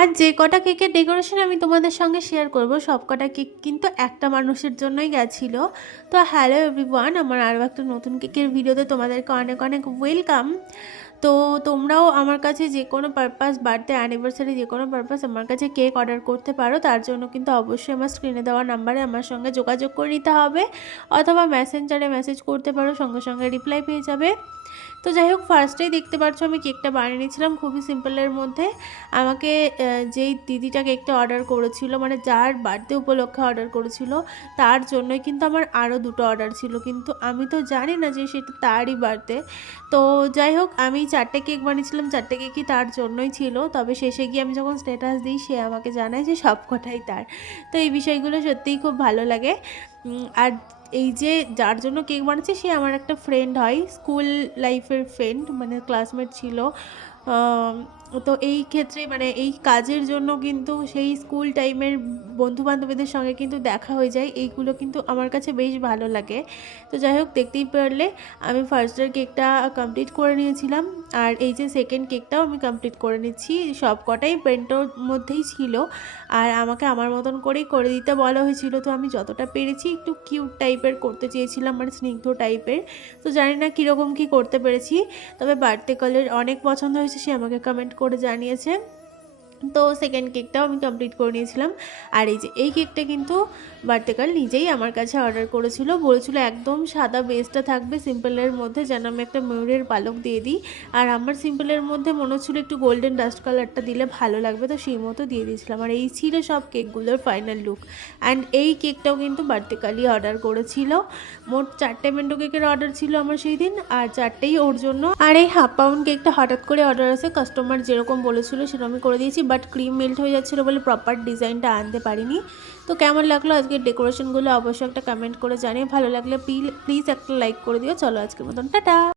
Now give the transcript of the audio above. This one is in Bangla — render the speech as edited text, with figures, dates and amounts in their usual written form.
আর যে কটা কেকের ডেকোরেশন আমি তোমাদের সঙ্গে শেয়ার করব সব কটা কেক কিন্তু একটা মানুষের জন্যই গেছিলো। তো হ্যালো এভরিওয়ান, আমার আরও একটা নতুন কেকের ভিডিওতে তোমাদেরকে অনেক অনেক ওয়েলকাম। তো তোমরাও আমার কাছে যে কোনো পারপাস, বার্থডে, অ্যানিভার্সারি, যে কোনো পারপাস আমার কাছে কেক অর্ডার করতে পারো। তার জন্য কিন্তু অবশ্যই আমার স্ক্রিনে দেওয়া নাম্বারে আমার সঙ্গে যোগাযোগ করে নিতে হবে, অথবা মেসেঞ্জারে মেসেজ করতে পারো, সঙ্গে সঙ্গে রিপ্লাই পেয়ে যাবে। তো যাই হোক, ফার্স্টেই দেখতে পাচ্ছ আমি কেকটা বানিয়ে নিয়েছিলাম খুবই সিম্পলের মধ্যে। আমাকে যেই দিদিটা কেকটা অর্ডার করেছিল, মানে যার বার্থডে উপলক্ষে অর্ডার করেছিল, তার জন্যই কিন্তু আমার আরও দুটো অর্ডার ছিল, কিন্তু আমি তো জানি না যে সেটা তারই বার্থডে। তো যাই হোক, আমি 4টে কেক বানিয়েছিলাম, 4টে কেকই তার জন্যই ছিল। তবে শেষে গিয়ে আমি যখন স্ট্যাটাস দিই, সে আমাকে জানায় যে সব কটাই তার। তো এই বিষয়গুলো সত্যিই খুব ভালো লাগে। আর এই যে যার জন্য কেক বানাচ্ছি, সে আমার একটা ফ্রেন্ড হয়, স্কুল লাইফের ফ্রেন্ড, মানে ক্লাসমেট ছিল। তো এই ক্ষেত্রে মানে এই কাজের জন্য কিন্তু সেই স্কুল টাইমের বন্ধুবান্ধবীদের সঙ্গে কিন্তু দেখা হয়ে যায়, এইগুলো কিন্তু আমার কাছে বেশ ভালো লাগে। তো যাই হোক, দেখতেই পারলে আমি ফার্স্টের কেকটা কমপ্লিট করে নিয়েছিলাম, আর এই যে সেকেন্ড কেকটাও আমি কমপ্লিট করে নিচ্ছি। সব কটাই পেন্টোর মধ্যেই ছিল, আর আমাকে আমার মতন করেই করে দিতে বলা হয়েছিল। তো আমি যতটা পেরেছি একটু কিউট টাইপের করতে চেয়েছিলাম, মানে স্নিগ্ধ টাইপের। তো জানি না কীরকম কী করতে পেরেছি, তবে বার্থডে কালের অনেক পছন্দ হয়েছে, সে আমাকে কমেন্ট করে জানিয়েছে। তো সেকেন্ড কেকটাও আমি কমপ্লিট করে নিয়েছিলাম। আর এই যে এই কেকটা কিন্তু বার্থডে গার্ল নিজেই আমার কাছে অর্ডার করেছিল, বলেছিল একদম সাদা বেসটা থাকবে সিম্পলের মধ্যে, যেন আমি একটা ময়ূরের পালক দিয়ে দিই। আর আমার সিম্পলের মধ্যে মনে হচ্ছিলো একটু গোল্ডেন ডাস্ট কালারটা দিলে ভালো লাগবে, তো সেই মতো দিয়ে দিয়েছিলাম। আর এই ছিল সব কেকগুলোর ফাইনাল লুক। অ্যান্ড এই কেকটাও কিন্তু বার্থডে গার্লই অর্ডার করেছিল। মোট 4টে মেন্টো কেকের অর্ডার ছিল আমার সেই দিন, আর 4টেই ওর জন্য। আর এই হাফ পাউন্ড কেকটা হঠাৎ করে অর্ডার আছে, কাস্টমার যেরকম বলেছিল সেরকম আমি করে দিয়েছি, বাট ক্রিম মেল্ট হয়ে যাচ্ছিলো বলে প্রপার ডিজাইনটা আনতে পারিনি। তো কেমন লাগলো আজকের ডেকোরেশনগুলো অবশ্যই একটা কমেন্ট করে জানিয়ে, ভালো লাগলে প্লিজ একটা লাইক করে দিও। চলো আজকের মতন টাটা।